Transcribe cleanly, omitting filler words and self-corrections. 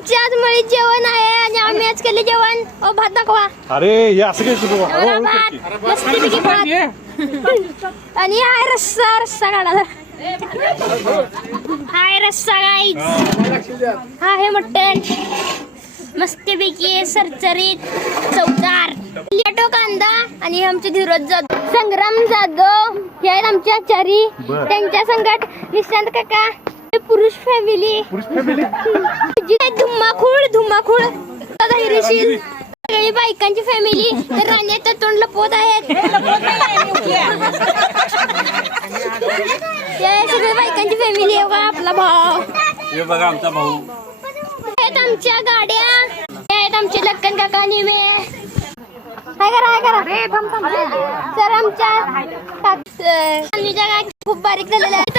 आमची आज मळीत जेवण आहे आणि आम्ही आज केले जेवण. भात दाखवा. अरे हे असं काय तुझं भात मस्तपैकी भात आणि हाय रस्सा काढा. हाय रस्सा गाईज. हा हे मटण मस्तपैकी सरचरीत चवदार. टोमॅटो कांदा आणि आमचे धीरज जाधव संग्राम जाधव हे आहेत आमचे आचारी. त्यांच्या संगत निशांत काका पुरुष फॅमिली धुमाखूळ धैर्यशील सगळी बायकांची फॅमिली. तर राण्याचं तोंड लपवत आहेत. सगळी बायकांची फॅमिली आहे. बघा आपला भाऊ. हे बघा आमचा भाऊ. आहेत आमच्या गाड्या. आहेत आमचे लक्कन काका निमे. हाय करा सर आमच्या खूप बारीक झालेल्या आहेत.